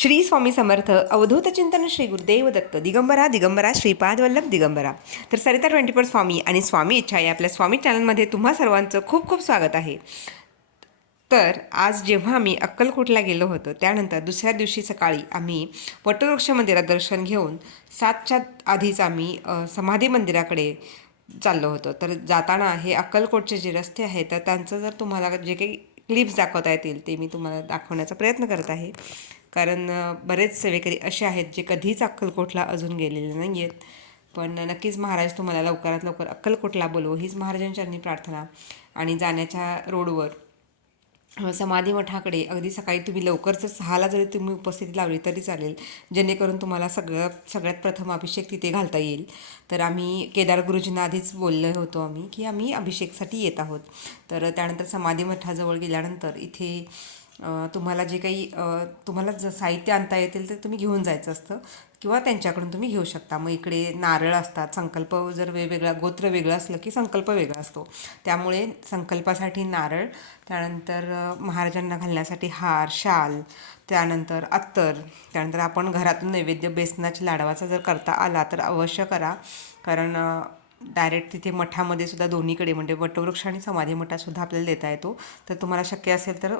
श्री स्वामी समर्थ अवधूत चिंतन श्री गुरुदेव दत्त दिगंबरा दिगंबरा श्रीपाद वल्लभ दिगंबरा. तर Sarita twenty four स्वामी आणि स्वामी इच्छा या आपल्या स्वामी चॅनलमध्ये तुम्हा सर्वांचं खूप खूप स्वागत आहे. तर आज जेव्हा आम्ही अक्कलकोटला गेलो होतो त्यानंतर दुसऱ्या दिवशी सकाळी आम्ही वटवृक्ष मंदिरात दर्शन घेऊन सातच्या आधीच आम्ही समाधी मंदिराकडे चाललो होतो. तर जाताना हे अक्कलकोटचे जे रस्ते आहेत तर त्यांचं जर तुम्हाला जे काही क्लिप्स दाखवता येतील ते मी तुम्हाला दाखवण्याचा प्रयत्न करत आहे. कारण बरेच सेवेकरी असे आहेत जे कधीच अक्कलकोटला अजून गेलेले नाही आहेत पण नक्कीच महाराज तुम्हाला लवकरात लवकर अक्कलकोटला बोलवो हीच महाराजांच्या प्रार्थना. आणि जाण्याच्या रोडवर समाधी मठाकडे अगदी सकाळी तुम्ही लवकरच सहाला जरी तुम्ही उपस्थिती लावली तरी चालेल जेणेकरून तुम्हाला सगळं सगळ्यात प्रथम अभिषेक तिथे घालता येईल. तर आम्ही केदार गुरुजींना आधीच बोललो होतो आम्ही की आम्ही अभिषेकसाठी येत आहोत. तर त्यानंतर समाधी मठाजवळ गेल्यानंतर इथे तुम्हाला जे काही तुम्हाला जर साहित्य आणता येतील तर तुम्ही घेऊन जायचं असतं. किंवा त्यांच्याकडून तुम्ही घेऊ शकता. मग इकडे नारळ असतात. संकल्प जर वेगवेगळा गोत्र वेगळं असलं की संकल्प वेगळा असतो. त्यामुळे संकल्पासाठी नारळ त्यानंतर महाराजांना घालण्यासाठी हार शाल त्यानंतर अत्तर त्यानंतर आपण घरातून नैवेद्य बेसनाच्या लाडवाचा जर करता आला तर अवश्य करा. कारण डायरेक्ट तिथे मठामध्ये सुद्धा दोन्हीकडे म्हणजे वटवृक्ष आणि समाधी मठातसुद्धा आपल्याला देता येतो. तर तुम्हाला शक्य असेल तर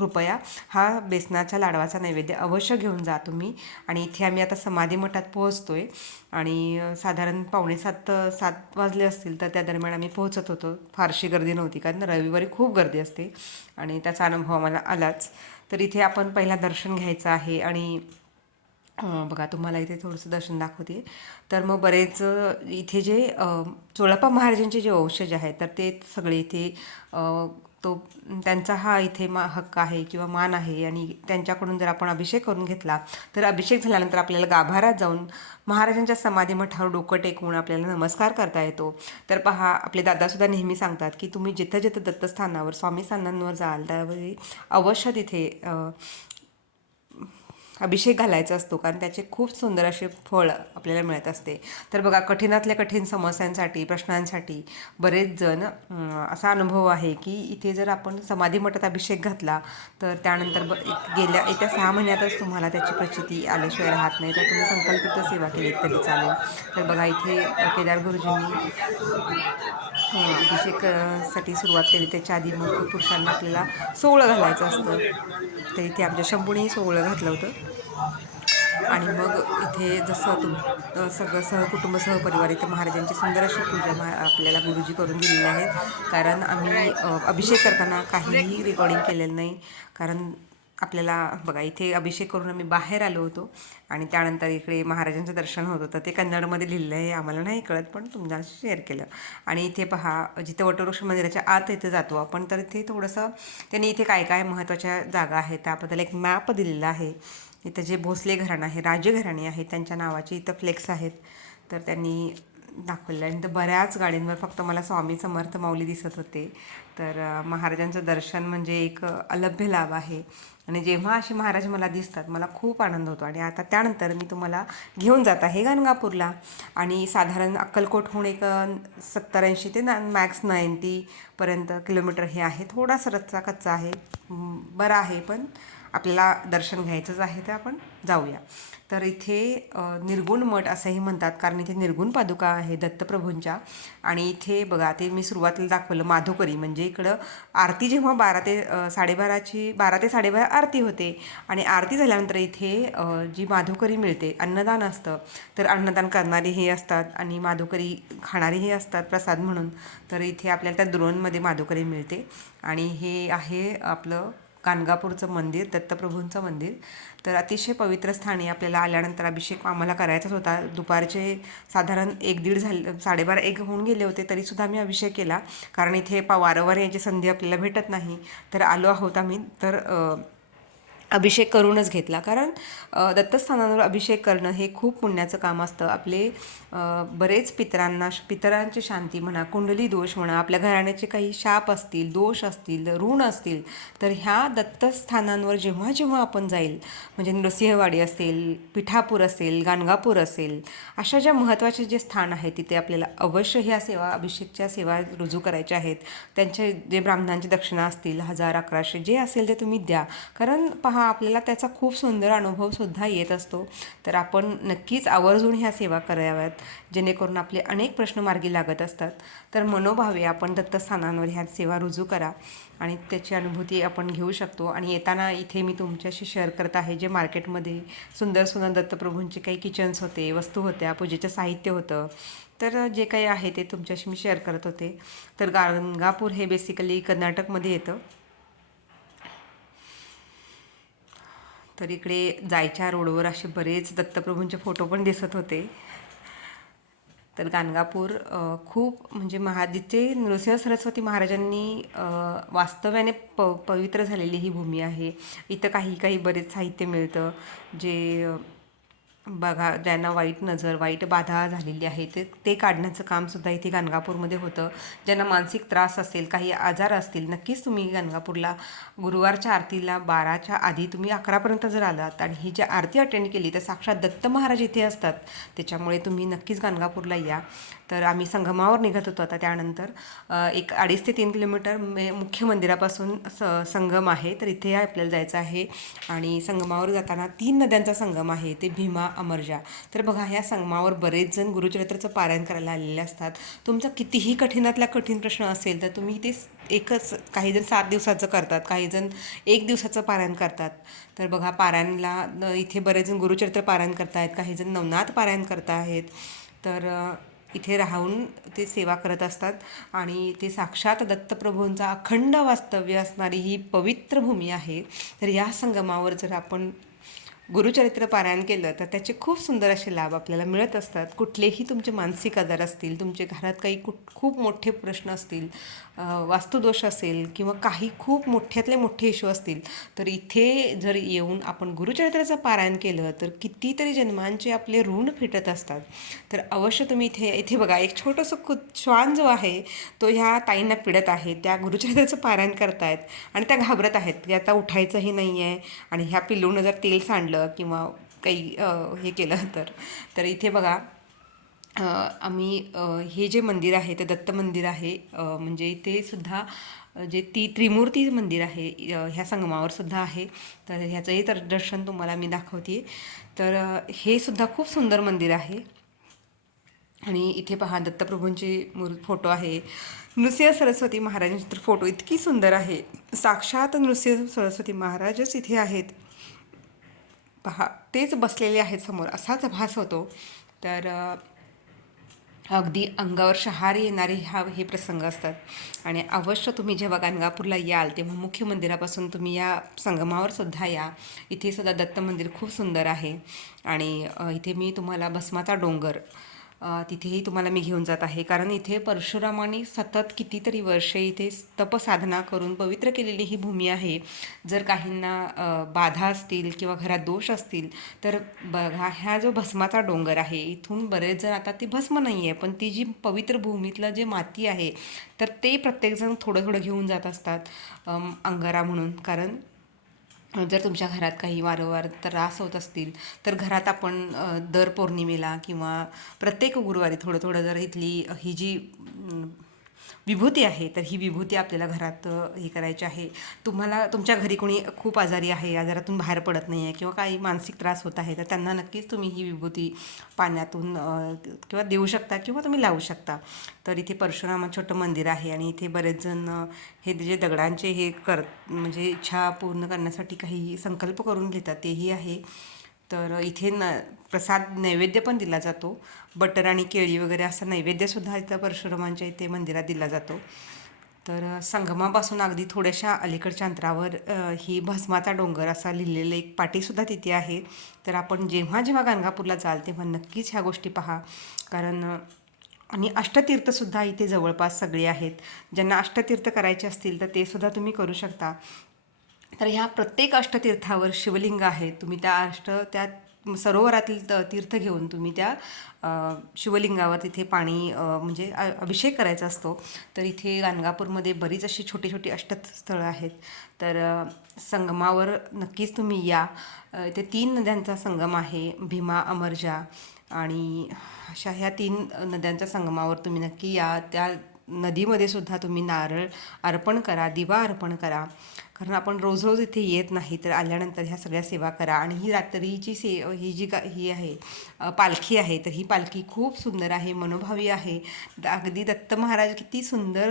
कृपया हा बेसनाच्या लाडवाचा नैवेद्य अवश्य घेऊन जा तुम्ही. आणि इथे आम्ही आता समाधी मठात पोहोचतो आहे आणि साधारण पावणे सात सात वाजले असतील तर त्या दरम्यान आम्ही पोहोचत होतो. फारशी गर्दी नव्हती कारण रविवारी खूप गर्दी असते आणि त्याचा अनुभव आम्हाला आलाच. तर इथे आपण पहिला दर्शन घ्यायचं आहे आणि बघा तुम्हाला इथे थोडंसं दर्शन दाखवते. तर मग बरेच इथे जे चोळप्पा महाराजांचे जे वंशज आहेत तर ते सगळे इथे तो त्यांचा हा इथे मा हक्क आहे किंवा मान आहे आणि त्यांच्याकडून जर आपण अभिषेक करून घेतला तर अभिषेक झाल्यानंतर आपल्याला गाभारात जाऊन महाराजांच्या समाधी मठावर डोकं टेकवून आपल्याला नमस्कार करता येतो. तर पहा आपले दादासुद्धा नेहमी सांगतात की तुम्ही जिथं जिथं दत्तस्थानावर स्वामी स्थानांवर जाल त्यावेळी अवश्य तिथे अभिषेक घालायचा असतो कारण त्याचे खूप सुंदर असे फळ आपल्याला मिळत असते. तर बघा कठीणातल्या कठीण समस्यांसाठी प्रश्नांसाठी बरेच जण असा अनुभव आहे की इथे जर आपण समाधी मठात अभिषेक घातला तर त्यानंतर ब एक- गेल्या येत्या सहा महिन्यातच तुम्हाला त्याची प्रचिती आल्याशिवाय राहत नाही. तर तुम्ही संकल्पित सेवा केली तरी चालेल. तर बघा इथे केदार गुरुजींनी अभिषेकासाठी सुरुवात केली. त्याच्या आधी मग पुरुषांना आपल्याला सोहळं घालायचं असतं. तर इथे आमच्या शंभूनेही सोहळं घातलं होतं. आणि मग इथे जसं तुम सगळं सहकुटुंब सहपरिवार इथे महाराजांची सुंदर अशी पूजा मा आपल्याला गुरुजी करून दिलेली आहेत कारण आम्ही अभिषेक करताना काहीही रेकॉर्डिंग केलेलं नाही. कारण आपल्याला बघा इथे अभिषेक करून आम्ही बाहेर आलो होतो आणि त्यानंतर इकडे महाराजांचं दर्शन होत होतं. ते कन्नडमध्ये लिहिलं आहे आम्हाला नाही कळत पण तुम्हाला शेअर केलं. आणि इथे पहा जिथे वटवृक्ष मंदिराच्या आत इथे जातो आपण तर इथे थोडंसं त्यांनी इथे काय काय महत्त्वाच्या जागा आहेत त्याबद्दल एक मॅप दिलेला आहे. इथं जे भोसले घराणं आहे राजे घराणे आहे त्यांच्या नावाचे इथं फ्लेक्स आहेत. तर त्यांनी दाखवलेलं आहे. आणि तर बऱ्याच गाडींवर फक्त मला स्वामी समर्थ माऊली दिसत होते. तर महाराजांचं दर्शन म्हणजे एक अलभ्य लाभ आहे. आणि जेव्हा असे महाराज मला दिसतात मला खूप आनंद होतो. आणि आता त्यानंतर मी तुम्हाला घेऊन जात आहे गणगापूरला आणि साधारण अक्कलकोटहून एक सत्तर ऐंशी ते ना मॅक्स नाईंटीपर्यंत किलोमीटर हे आहे. थोडासा रच्चा कच्चा आहे. बरं बरा आहे पण आपल्याला दर्शन घ्यायचंच आहे तर आपण. जाऊया. तर इथे निर्गुण मठ असंही म्हणतात कारण इथे निर्गुण पादुका आहे दत्तप्रभूंच्या. आणि इथे बघा ते मी सुरुवातीला दाखवलं माधोकरी. म्हणजे इकडं आरती जेव्हा बारा ते साडेबाराची बारा ते साडेबारा आरती होते. आणि आरती झाल्यानंतर इथे जी माधोकरी मिळते अन्नदान असतं. तर अन्नदान करणारीही असतात आणि माधोकरी खाणारीही असतात प्रसाद म्हणून. तर इथे आपल्याला त्या द्रोणमध्ये माधोकरी मिळते. आणि हे आहे आपलं गाणगापूरचं मंदिर दत्तप्रभूंचं मंदिर. तर अतिशय पवित्र स्थानी आपल्याला आल्यानंतर अभिषेक आम्हाला करायचाच होता. दुपारचे साधारण एक दीड झाले साडेबारा एक होऊन गेले होते तरीसुद्धा आम्ही अभिषेक केला. कारण इथे पा वारंवार याची संधी आपल्याला भेटत नाही. तर आलो आहोत आम्ही. तर अभिषेक करूनच घेतला. कारण दत्तस्थानांवर अभिषेक करणं हे खूप पुण्याचं काम असतं. आपले बरेच पितरांना पितरांची शांती म्हणा कुंडली दोष म्हणा आपल्या घराण्याचे काही शाप असतील दोष असतील ऋण असतील तर ह्या दत्तस्थानांवर जेव्हा जेव्हा आपण जाईल म्हणजे नृसिंहवाडी असेल पिठापूर असेल गाणगापूर असेल अशा ज्या महत्त्वाचे जे स्थान आहे तिथे आपल्याला अवश्य ह्या सेवा अभिषेकच्या सेवा रुजू करायच्या आहेत. त्यांचे जे ब्राह्मणांची दक्षिणा असतील हजार अकराशे जे असेल ते तुम्ही द्या. कारण पहा हा आपल्याला त्याचा खूप सुंदर अनुभवसुद्धा येत असतो. तर आपण नक्कीच आवर्जून ह्या सेवा कराव्यात जेणेकरून आपले अनेक प्रश्न मार्गी लागत असतात. तर मनोभावे आपण दत्तस्थानांवर ह्या सेवा रुजू करा आणि त्याची अनुभूती आपण घेऊ शकतो. आणि येताना इथे मी तुमच्याशी शेअर करत आहे जे मार्केटमध्ये सुंदर सुंदर दत्तप्रभूंचे काही किचन्स होते वस्तू होत्या पूजेचं साहित्य होतं. तर जे काही आहे ते तुमच्याशी मी शेअर करत होते. तर गाणगापूर हे बेसिकली कर्नाटकमध्ये येतं. तर इकडे जायच्या रोडवर असे बरेच दत्तप्रभूंचे फोटो पण दिसत होते. तर गाणगापूर खूप म्हणजे महा जिथे नृसिंह सरस्वती महाराजांनी वास्तव्याने प पवित्र झालेली ही भूमी आहे. इथं काही काही बरेच साहित्य मिळतं जे बघा ज्यांना वाईट नजर वाईट बाधा झालेली आहे ते ते काढण्याचं कामसुद्धा इथे गाणगापूरमध्ये होतं. ज्यांना मानसिक त्रास असेल काही आजार असतील नक्कीच तुम्ही गाणगापूरला गुरुवारच्या आरतीला बाराच्या आधी तुम्ही अकरापर्यंत जर आलात आणि ही जी आरती अटेंड केली तर साक्षात दत्त महाराज इथे असतात. त्याच्यामुळे तुम्ही नक्कीच गाणगापूरला या. तर आम्ही संगमावर निघत होतो आता त्यानंतर. एक अडीच ते तीन किलोमीटर मे मुख्य मंदिरापासून स संगम आहे तर इथे आपल्याला जायचं आहे. आणि संगमावर जाताना तीन नद्यांचा संगम आहे. ते भीमा अमरजा. तर बघा ह्या संगमावर बरेच जण गुरुचरित्राचं पारायण करायला आलेले असतात. तुमचा कितीही कठीणातला कठीण प्रश्न असेल तर तुम्ही ते एकच काही जण सात दिवसाचं करतात काही जण एक दिवसाचं पारायण करतात. तर बघा पारायणला इथे बरेच जण गुरुचरित्र पारायण करतायत काही जण नवनाथ पारायण करतायत तर इथे राहून ते सेवा करत असतात आणि ते साक्षात दत्तप्रभूंचा अखंड वास्तव्य असणारी ही पवित्र भूमी आहे. तर या संगमावर जर आपण गुरुचरित्र पारायण केलं तर त्याचे खूप सुंदर असे लाभ आपल्याला मिळत असतात. कुठलेही तुमचे मानसिक आजार असतील तुमचे घरात काही कुठ खूप मोठे प्रश्न असतील वास्तुदोष असेल किंवा काही खूप मोठ्यातले मोठे इश्यू असतील तर इथे जर येऊन आपण गुरुचरित्राचं पारायण केलं तर कितीतरी जन्मांचे आपले ऋण फिटत असतात. तर अवश्य तुम्ही इथे इथे बघा एक छोटंसं कुत श्वान जो आहे तो ह्या ताईंना पिडत आहे. त्या गुरुचरित्राचं पारायण करतायत आणि त्या घाबरत आहेत की आता उठायचंही नाही आहे आणि ह्या पिल्लूनं जर तेल सांडलं किंवा काही हे केलं तर. तर इथे बघा आम्ही हे जे मंदिर आहे ते दत्त मंदिर आहे म्हणजे इथे सुद्धा जे ती त्रिमूर्ती मंदिर आहे ह्या संगमावर सुद्धा आहे. तर ह्याचंही तर दर्शन तुम्हाला मी दाखवते. तर हे सुद्धा खूप सुंदर मंदिर आहे. आणि इथे पहा दत्तप्रभूंची मूर फोटो आहे. नृसिंह सरस्वती महाराजांची तर फोटो इतकी सुंदर आहे. साक्षात नृसिंह सरस्वती महाराजच इथे आहेत. पहा तेच बसलेले आहेत समोर असाच भास होतो. तर अगदी अंगावर शहार येणारे हा हे प्रसंग असतात. आणि अवश्य तुम्ही जेव्हा गाणगापूरला याल तेव्हा मुख्य मंदिरापासून तुम्ही या संगमावर सुद्धा या. इथे सुद्धा दत्त मंदिर खूप सुंदर आहे. आणि इथे मी तुम्हाला भस्माचा डोंगर तिथेही तुम्हाला मी घेऊन जात आहे. कारण इथे परशुरामाने सतत कितीतरी वर्षे इथे तपसाधना करून पवित्र केलेली ही भूमी आहे. जर काहींना बाधा असतील किंवा घरात दोष असतील तर बघा ह्या जो भस्माचा डोंगर आहे इथून बरेच जण आता ती भस्म नाही आहे पण ती जी पवित्र भूमीतलं जे माती आहे तर ते प्रत्येकजण थोडं थोडं घेऊन जात असतात अंगारा म्हणून. कारण जर तुमच्या घरात काही वारंवार त्रास होत असतील तर घरात आपण दर पौर्णिमेला किंवा प्रत्येक गुरुवारी थोडं थोडं जर इथली ही जी विभूती आहे तर ही विभूती आपल्याला घरात हे करायची आहे. तुम्हाला तुमच्या घरी कोणी खूप आजारी आहे आजारातून बाहेर पडत नाही आहे किंवा काही मानसिक त्रास होत आहे तर त्यांना नक्कीच तुम्ही ही विभूती पाण्यातून किंवा देऊ शकता किंवा तुम्ही लावू शकता. तर इथे परशुरामा छोटं मंदिर आहे आणि इथे बरेच जण हे जे दगडांचे हे कर म्हणजे इच्छा पूर्ण करण्यासाठी काही संकल्प करून घेतात तेही आहे. तर इथे न प्रसाद नैवेद्य पण दिला जातो. बटर आणि केळी वगैरे असा नैवेद्यसुद्धा इथं परशुरामांच्या इथे मंदिरात दिला जातो. तर संगमापासून अगदी थोड्याशा अलीकडच्या अंतरावर ही भस्माचा डोंगर असा लिहिलेलं एक पाटीसुद्धा तिथे आहे. तर आपण जेव्हा जेव्हा गंगापूरला जाल तेव्हा नक्कीच ह्या गोष्टी पहा. कारण आणि अष्टतीर्थसुद्धा इथे जवळपास सगळे आहेत. ज्यांना अष्टतीर्थ करायचे असतील तर ते सुद्धा तुम्ही करू शकता. तर ह्या प्रत्येक अष्टतीर्थावर शिवलिंग आहे. तुम्ही त्या अष्ट त्या सरोवरातील त- तीर्थ घेऊन तुम्ही त्या शिवलिंगावर तिथे पाणी म्हणजे अभिषेक करायचा असतो. तर इथे गाणगापूरमध्ये बरीच अशी छोटी छोटी अष्टस्थळं आहेत. तर संगमावर नक्कीच तुम्ही या. इथे तीन नद्यांचा संगम आहे भीमा अमरजा आणि अशा ह्या तीन नद्यांच्या संगमावर तुम्ही नक्की या. त्या नदीमध्ये सुद्धा तुम्ही नारळ अर्पण करा दिवा अर्पण करा. कारण आपण रोज रोज इथे येत नाही तर आल्यानंतर ह्या सगळ्या सेवा करा. आणि ही रात्रीची से ही जी का ही आहे पालखी आहे तर ही पालखी खूप सुंदर आहे मनोभावी आहे. द- अगदी दत्त महाराज किती सुंदर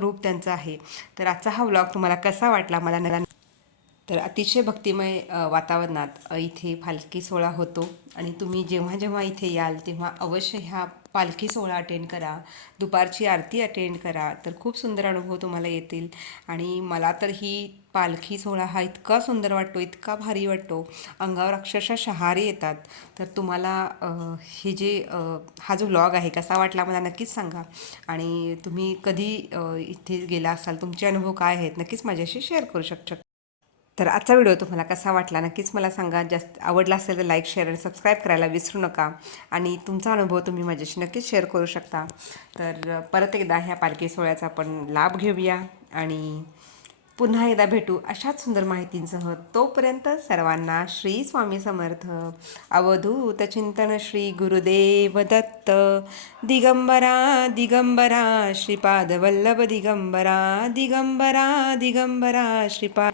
रूप त्यांचं आहे. तर आजचा हा व्लॉग तुम्हाला कसा वाटला मला नक्की तर अतिशय भक्तिमय वातावरणात इथे पालखी सोहळा होतो. आणि तुम्ही जेव्हा जेव्हा इथे याल तेव्हा अवश्य ह्या पालखी सोहळा अटेंड करा. दुपारची आरती अटेंड करा. तर खूप सुंदर अनुभव तुम्हाला येतील. आणि मला तर ही पालखी सोहळा हा इतका सुंदर वाटतो इतका भारी वाटतो. अंगावर अक्षरशः शहारे येतात. तर तुम्हाला हे जे हा जो व्लॉग आहे कसा वाटला मला नक्कीच सांगा. आणि तुम्ही कधी इथे गेला असाल तुमचे अनुभव काय आहेत नक्कीच माझ्याशी शेअर करू शकता. तर आजचा व्हिडिओ तुम्हाला कसा वाटला नक्कीच मला सांगा. जास्त आवडला असेल तर लाईक शेअर आणि सबस्क्राईब करायला विसरू नका. आणि तुमचा अनुभव तुम्ही माझ्याशी नक्कीच शेअर करू शकता. तर परत एकदा ह्या पालखी सोहळ्याचा आपण लाभ घेऊया. आणि पुन्हा एकदा भेटू अशाच सुंदर माहितींसह. तोपर्यंत सर्वांना श्री स्वामी समर्थ. अवधूत चिंतन श्री गुरुदेव दत्त. दिगंबरा दिगंबरा श्रीपाद वल्लभ दिगंबरा दिगंबरा दिगंबरा श्रीपाद